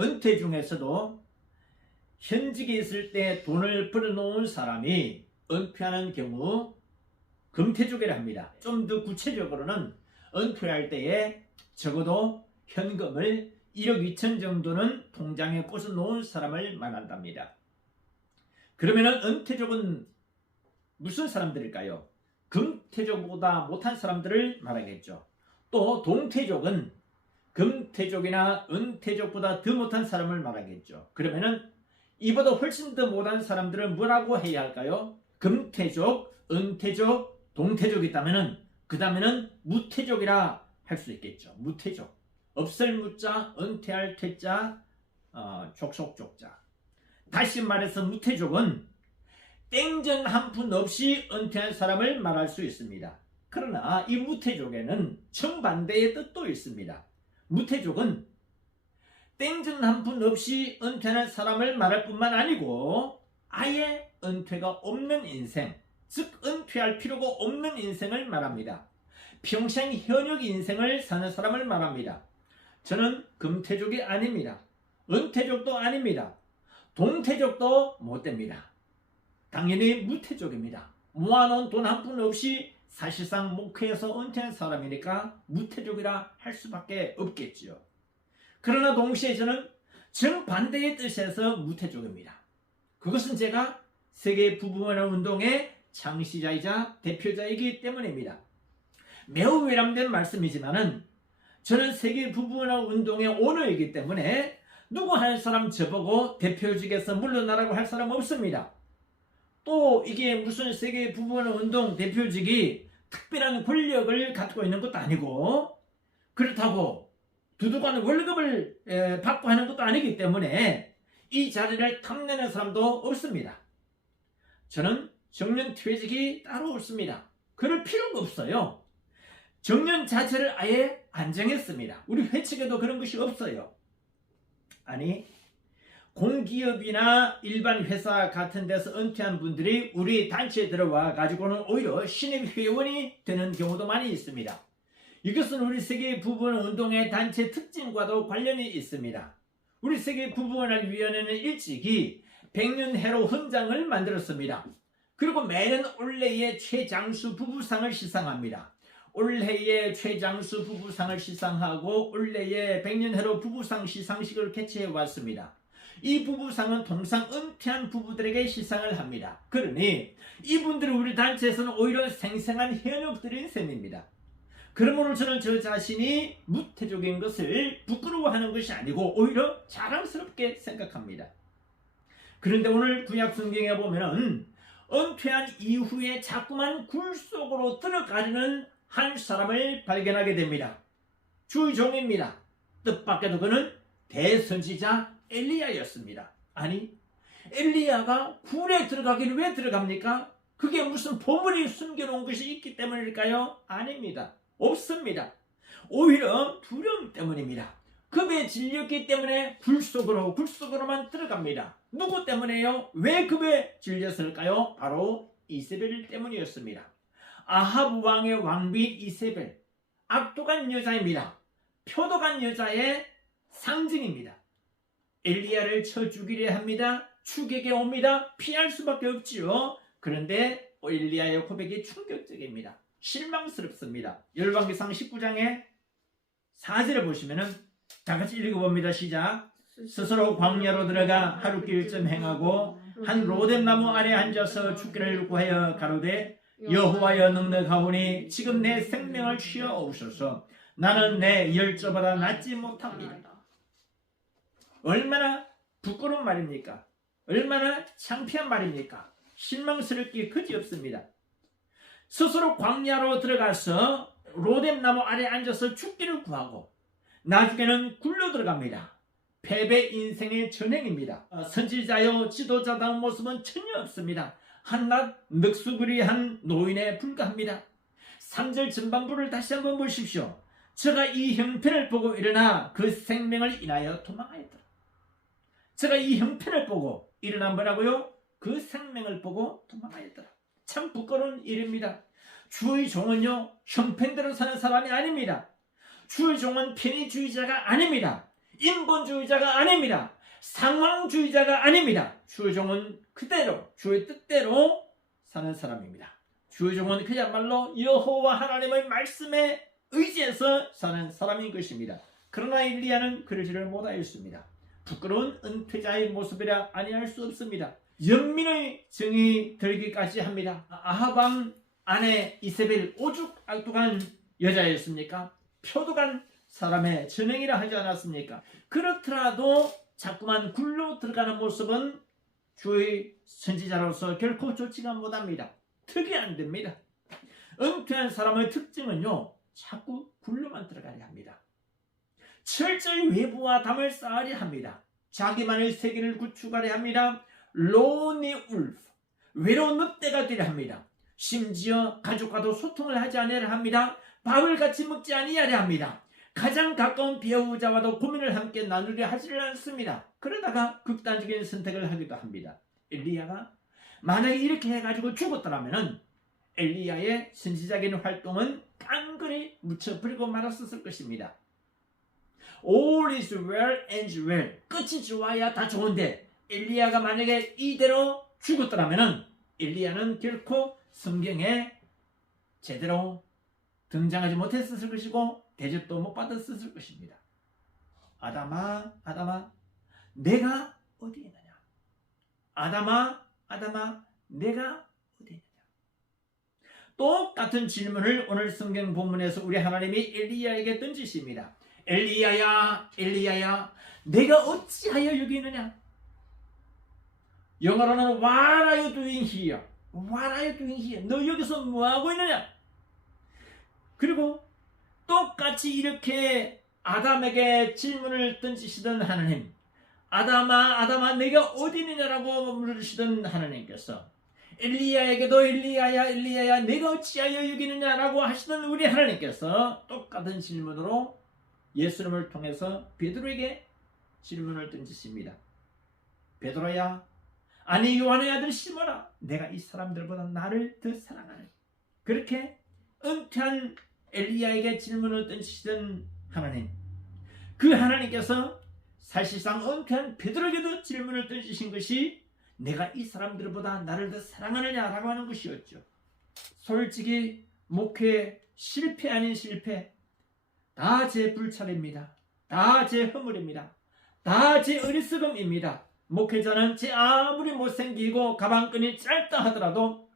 은퇴 중에서도 현직에 있을 때 돈을 벌어놓은 사람이 은퇴하는 경우 금태조기를 합니다. 좀 더 구체적으로는 은퇴할 때에 적어도 현금을 1억 2천 정도는 통장에 꽂아놓은 사람을 말한답니다. 그러면 은퇴족은 무슨 사람들일까요? 금태족보다 못한 사람들을 말하겠죠. 또 동태족은 금태족이나 은태족보다 더 못한 사람을 말하겠죠. 그러면은 이보다 훨씬 더 못한 사람들은 뭐라고 해야 할까요? 금태족, 은태족, 동태족이 있다면은 그 다음에는 무태족이라 할 수 있겠죠. 무태족. 없을 무자, 은퇴할 퇴자, 족속족자. 다시 말해서 무태족은 땡전 한 푼 없이 은퇴한 사람을 말할 수 있습니다. 그러나 이 무태족에는 정반대의 뜻도 있습니다. 무태족은 땡전 한 푼 없이 은퇴하는 사람을 말할 뿐만 아니고 아예 은퇴가 없는 인생, 즉 은퇴할 필요가 없는 인생을 말합니다. 평생 현역 인생을 사는 사람을 말합니다. 저는 금태족이 아닙니다. 은퇴족도 아닙니다. 동태족도 못 됩니다. 당연히 무태족입니다. 모아놓은 돈 한 푼 없이 사실상 목회에서 은퇴한 사람이니까 무태족이라 할 수밖에 없겠지요. 그러나 동시에 저는 정반대의 뜻에서 무태족입니다. 그것은 제가 세계 부부문화 운동의 창시자이자 대표자이기 때문입니다. 매우 외람된 말씀이지만은 저는 세계 부부문화 운동의 오너이기 때문에 누구 한 사람 저보고 대표직에서 물러나라고 할 사람 없습니다. 또 이게 무슨 세계 부부문화 운동 대표직이 특별한 권력을 갖고 있는 것도 아니고 그렇다고 두둑한 월급을 받고 하는 것도 아니기 때문에 이 자리를 탐내는 사람도 없습니다. 저는 정년 퇴직이 따로 없습니다. 그럴 필요가 없어요. 정년 자체를 아예 안 정했습니다. 우리 회칙에도 그런 것이 없어요. 아니 공기업이나 일반 회사 같은 데서 은퇴한 분들이 우리 단체에 들어와 가지고는 오히려 신입 회원이 되는 경우도 많이 있습니다. 이것은 우리 세계 부부문화 운동의 단체 특징과도 관련이 있습니다. 우리 세계 부부문화위원회는 일찍이 100년 해로 헌장을 만들었습니다. 그리고 매년 올해의 최장수 부부상을 시상합니다. 올해의 최장수 부부상을 시상하고 올해의 100년 해로 부부상 시상식을 개최해 왔습니다. 이 부부상은 통상 은퇴한 부부들에게 시상을 합니다. 그러니 이분들이 우리 단체에서는 오히려 생생한 현역들인 셈입니다. 그러므로 저는 저 자신이 무태족인 것을 부끄러워하는 것이 아니고 오히려 자랑스럽게 생각합니다. 그런데 오늘 구약 성경에 보면은 은퇴한 이후에 자꾸만 굴 속으로 들어가려는 한 사람을 발견하게 됩니다. 주의 종입니다. 뜻밖에도 그는 대선지자 엘리야였습니다. 아니 엘리야가 굴에 들어가기는 왜 들어갑니까? 그게 무슨 보물이 숨겨놓은 것이 있기 때문일까요? 아닙니다. 없습니다. 오히려 두려움 때문입니다. 급에 질렸기 때문에 굴속으로만 들어갑니다. 누구 때문에요? 왜 급에 질렸을까요? 바로 이세벨 때문이었습니다. 아합 왕의 왕비 이세벨, 악독한 여자입니다. 표독한 여자의 상징입니다. 엘리야를 쳐 죽이려 합니다. 추격에 옵니다. 피할 수밖에 없지요. 그런데 엘리야의 고백이 충격적입니다. 실망스럽습니다. 열왕기상 19장의 4절을 보시면은 다 같이 읽어봅니다. 시작. 스스로 광야로 들어가 하루길쯤 행하고 한 로뎀나무 아래 앉아서 죽기를 구하여 가로되 여호와여 넉넉하오니 지금 내 생명을 취하옵소서. 나는 내 열조보다 낫지 못합니다. 얼마나 부끄러운 말입니까? 얼마나 창피한 말입니까? 실망스럽기 그지없습니다. 스스로 광야로 들어가서 로뎀나무 아래 앉아서 죽기를 구하고 나중에는 굴러 들어갑니다. 패배 인생의 전행입니다. 선지자여 지도자다운 모습은 전혀 없습니다. 한낱 넋수부리한 노인에 불과합니다. 3절 전반부를 다시 한번 보십시오. 저가 이 형편을 보고 일어나 그 생명을 인하여 도망하였더라. 저가 이 형편을 보고 일어난 뭐라고요? 그 생명을 보고 도망하였더라. 참 부끄러운 일입니다. 주의 종은요 형편대로 사는 사람이 아닙니다. 주의 종은 편의주의자가 아닙니다. 인본주의자가 아닙니다. 상황주의자가 아닙니다. 주의 종은 그대로 주의 뜻대로 사는 사람입니다. 주의 종은 그야말로 여호와 하나님의 말씀에 의지해서 사는 사람인 것입니다. 그러나 엘리야는 그러지를 못하였습니다. 부끄러운 은퇴자의 모습이라 아니할 수 없습니다. 연민의 정이 들기까지 합니다. 아합 아내 이세벨 오죽알뚝한 여자였습니까? 표독한 사람의 전행이라 하지 않았습니까? 그렇더라도 자꾸만 굴러 들어가는 모습은 주의 선지자로서 결코 좋지가 못합니다. 특이 안 됩니다. 은퇴한 사람의 특징은요, 자꾸 굴러만 들어가려 합니다. 철저히 외부와 담을 쌓으려 합니다. 자기만의 세계를 구축하려 합니다. 로니 울프, 외로운 늑대가 되려 합니다. 심지어 가족과도 소통을 하지 않으려 합니다. 밥을 같이 먹지 아니하려 합니다. 가장 가까운 배우자와도 고민을 함께 나누려 하지를 않습니다. 그러다가 극단적인 선택을 하기도 합니다. 엘리야가 만약에 이렇게 해가지고 죽었더라면 엘리야의 선지자적인 활동은 깡그리 묻혀버리고 말았을 것입니다. All is well and well. 끝이 좋아야 다 좋은데 엘리야가 만약에 이대로 죽었더라면 엘리야는 결코 성경에 제대로 등장하지 못했을 것이고 대접도 못 받았을 것입니다. 아담아, 아담아, 내가 어디 있느냐? 아담아, 아담아, 내가 어디 있느냐? 똑같은 질문을 오늘 성경 본문에서 우리 하나님이 엘리야에게 던지십니다. 엘리야야, 엘리야야, 내가 어찌하여 여기 있느냐? 영어로는 What are you doing here? What are you doing here? 너 여기서 뭐하고 있느냐? 그리고 똑같이 이렇게 아담에게 질문을 던지시던 하나님, 아담아, 아담아, 내가 어디 있느냐라고 물으시던 하나님께서 엘리야에게도 엘리야야, 엘리야야, 내가 어찌하여 여기 있느냐라고 하시던 우리 하나님께서 똑같은 질문으로 예수님을 통해서 베드로에게 질문을 던지십니다. 베드로야, 아니 요한의 아들 시몬아, 내가 이 사람들보다 나를 더 사랑하네. 그렇게 은퇴한 엘리야에게 질문을 던지시던 하나님, 그 하나님께서 사실상 은퇴한 베드로에게도 질문을 던지신 것이 내가 이 사람들보다 나를 더 사랑하느냐라고 하는 것이었죠. 솔직히 목회 실패 아닌 실패, 다 제 불찰입니다. 다 제 허물입니다. 다 제 어리석음입니다. 목회자는 제 아무리 못생기고 가방끈이 짧다 하더라도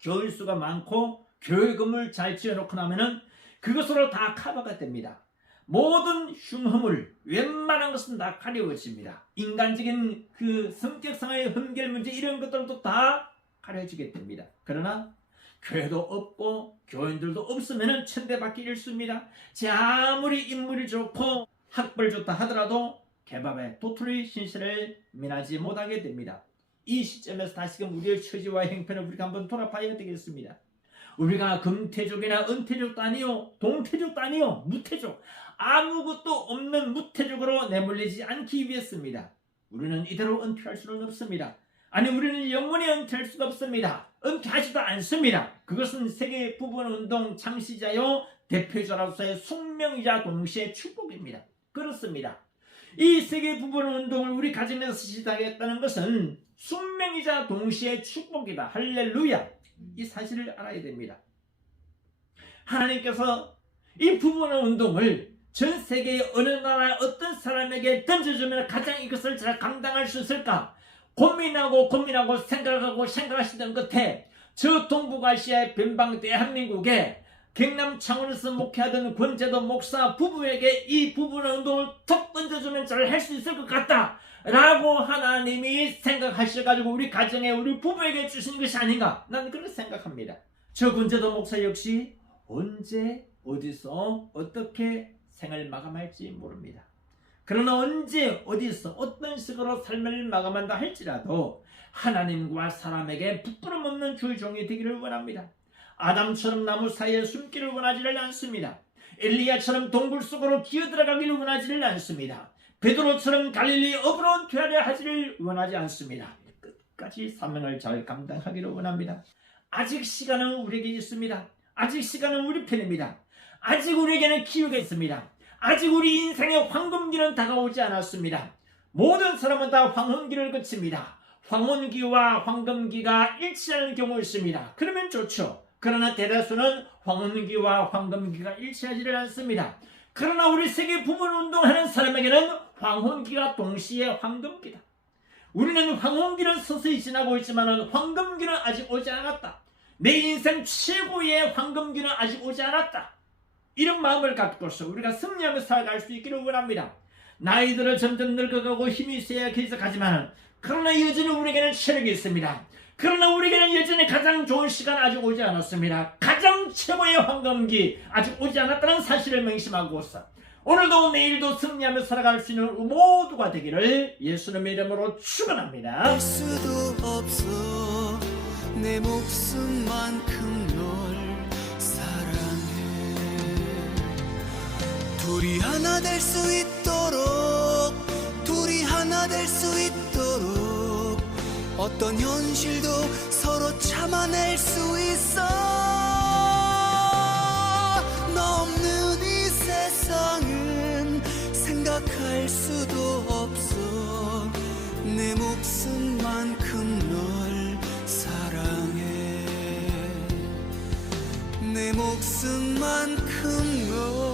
교일수가 많고 교회금을 잘 지어놓고 나면은 그것으로 다 커버가 됩니다. 모든 흉허물, 웬만한 것은 다 가려워집니다. 인간적인 그 성격상의 흠결 문제 이런 것들도 다 가려지게 됩니다. 그러나 교회도 없고 교인들도 없으면 천대받기 일쑤입니다. 제 아무리 인물이 좋고 학벌 좋다 하더라도 개밥에 도토리 신세를 면하지 못하게 됩니다. 이 시점에서 다시금 우리의 처지와 형편을 우리가 한번 돌아봐야 되겠습니다. 우리가 금태족이나 은태족도 아니요, 동태족도 아니요, 무태족, 아무것도 없는 무태족으로 내몰리지 않기 위해서입니다. 우리는 이대로 은퇴할 수는 없습니다. 아니, 우리는 영원히 은퇴할 수가 없습니다. 은퇴하지도 않습니다. 그것은 세계 부분운동 창시자요 대표자로서의 숙명이자 동시에 축복입니다. 그렇습니다. 이 세계 부분운동을 우리 가정에서 시작했다는 것은 숙명이자 동시에 축복이다. 할렐루야. 이 사실을 알아야 됩니다. 하나님께서 이 부분운동을 전 세계의 어느 나라 어떤 사람에게 던져주면 가장 이것을 잘 감당할 수 있을까? 고민하고 생각하시던 끝에 저 동북아시아의 변방 대한민국에 경남 창원에서 목회하던 권재도 목사 부부에게 이 부분의 운동을 톡 던져주면 잘 할 수 있을 것 같다 라고 하나님이 생각하셔가지고 우리 가정에 우리 부부에게 주신 것이 아닌가, 나는 그렇게 생각합니다. 저 권재도 목사 역시 언제 어디서 어떻게 생을 마감할지 모릅니다. 그러나 언제 어디서 어떤 식으로 삶을 마감한다 할지라도 하나님과 사람에게 부끄럼 없는 주의 종이 되기를 원합니다. 아담처럼 나무 사이에 숨기를 원하지를 않습니다. 엘리야처럼 동굴 속으로 기어들어가기를 원하지를 않습니다. 베드로처럼 갈릴리 업으로 은퇴하려 하지를 원하지 않습니다. 끝까지 사명을 잘 감당하기를 원합니다. 아직 시간은 우리에게 있습니다. 아직 시간은 우리 편입니다. 아직 우리에게는 기회가 있습니다. 아직 우리 인생의 황금기는 다가오지 않았습니다. 모든 사람은 다 황혼기를 거칩니다. 황혼기와 황금기가 일치하는 경우 있습니다. 그러면 좋죠. 그러나 대다수는 황혼기와 황금기가 일치하지를 않습니다. 그러나 우리 세계 부분운동하는 사람에게는 황혼기가 동시에 황금기다. 우리는 황혼기는 서서히 지나고 있지만 황금기는 아직 오지 않았다. 내 인생 최고의 황금기는 아직 오지 않았다. 이런 마음을 갖고서 우리가 승리하며 살아갈 수 있기를 원합니다. 나이들을 점점 늙어가고 힘이 쇠약해져 가지만 그러나 여전히 우리에게는 체력이 있습니다. 그러나 우리에게는 여전히 가장 좋은 시간 아직 오지 않았습니다. 가장 최고의 황금기 아직 오지 않았다는 사실을 명심하고서 오늘도 내일도 승리하며 살아갈 수 있는 모두가 되기를 예수님의 이름으로 축원합니다. 알 수도 없어 내 목숨만큼 널 사랑해. 둘이 하나 될 수 있도록 둘이 하나 될 수 있도록 어떤 현실도 서로 참아낼 수 있어. 너 없는 이 세상은 생각할 수도 없어. 내 목숨만큼 널 사랑해. 내 목숨만큼 널